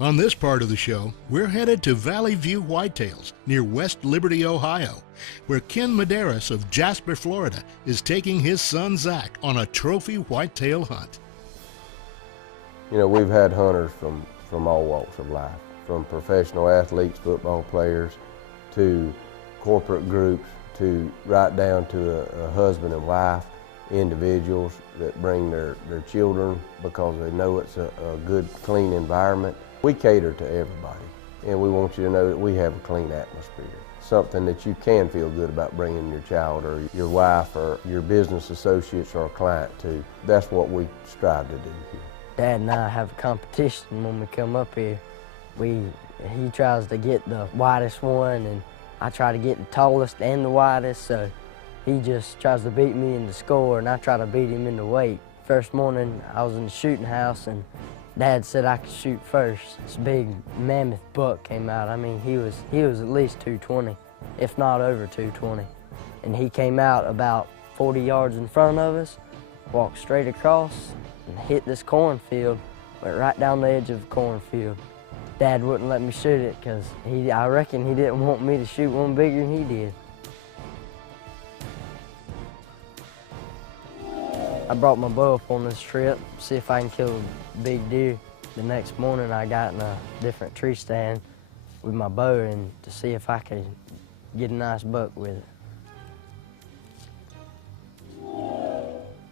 On this part of the show, we're headed to Valley View Whitetails near West Liberty, Ohio, where Ken Medeiros of Jasper, Florida is taking his son Zach on a trophy whitetail hunt. You know, we've had hunters from all walks of life, from professional athletes, football players, to corporate groups, to right down to a husband and wife, individuals that bring their children because they know it's a good, clean environment. We cater to everybody, and we want you to know that we have a clean atmosphere, something that you can feel good about bringing your child or your wife or your business associates or a client to. That's what we strive to do here. Dad and I have a competition when we come up here. He tries to get the widest one, and I try to get the tallest and the widest, so he just tries to beat me in the score, and I try to beat him in the weight. First morning, I was in the shooting house, and Dad said I could shoot first. This big mammoth buck came out. I mean, he was at least 220, if not over 220. And he came out about 40 yards in front of us, walked straight across, and hit this cornfield, went right down the edge of the cornfield. Dad wouldn't let me shoot it because I reckon he didn't want me to shoot one bigger than he did. I brought my bow up on this trip, see if I can kill a big deer. The next morning I got in a different tree stand with my bow and to see if I could get a nice buck with it.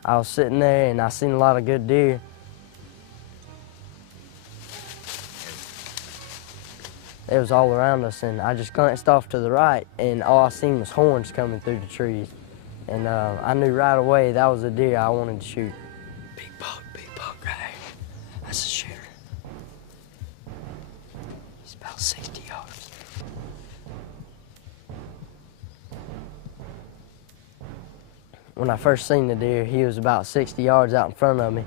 I was sitting there and I seen a lot of good deer. It was all around us, and I just glanced off to the right and all I seen was horns coming through the trees. And I knew right away that was a deer I wanted to shoot. Big buck right there. That's a shooter. He's about 60 yards. When I first seen the deer, he was about 60 yards out in front of me.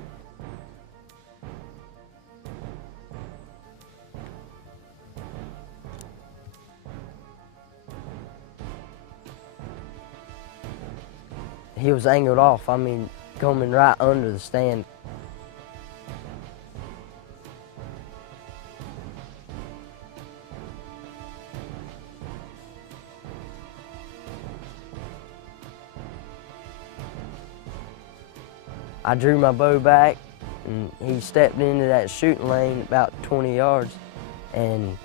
He was angled off, I mean, coming right under the stand. I drew my bow back, and he stepped into that shooting lane about 20 yards, and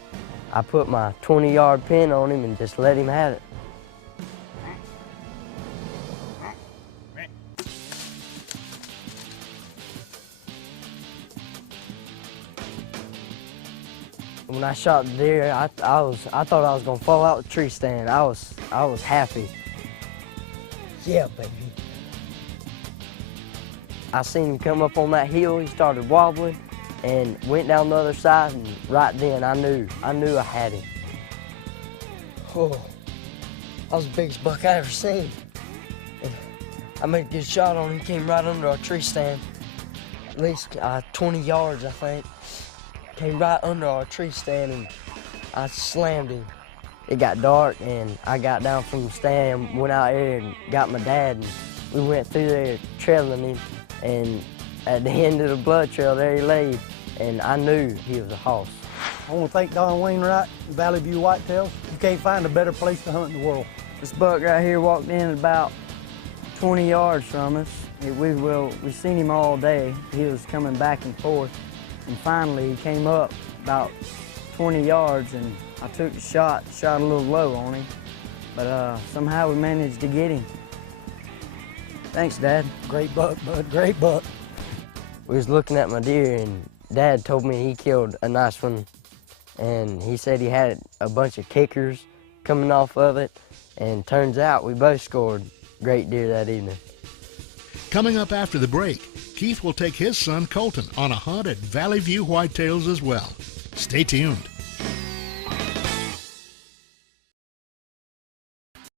I put my 20-yard pin on him and just let him have it. When I shot the deer, I thought I was gonna fall out the tree stand. I was happy. Yeah, baby. I seen him come up on that hill. He started wobbling and went down the other side. And right then, I knew I had him. Oh, that was the biggest buck I ever seen. I made a good shot on him. He came right under our tree stand, at least 20 yards, I think. Came right under our tree stand and I slammed him. It got dark and I got down from the stand, went out there and got my dad, and we went through there trailing him, and at the end of the blood trail there he lay, and I knew he was a hoss. I want to thank Don Wainwright and Valley View Whitetails. You can't find a better place to hunt in the world. This buck right here walked in about 20 yards from us. We seen him all day. He was coming back and forth. And finally, he came up about 20 yards, and I took the shot a little low on him. But somehow we managed to get him. Thanks, Dad. Great buck, bud, great buck. We was looking at my deer, and Dad told me he killed a nice one. And he said he had a bunch of kickers coming off of it. And turns out we both scored great deer that evening. Coming up after the break, Keith will take his son Colton on a hunt at Valley View Whitetails as well. Stay tuned.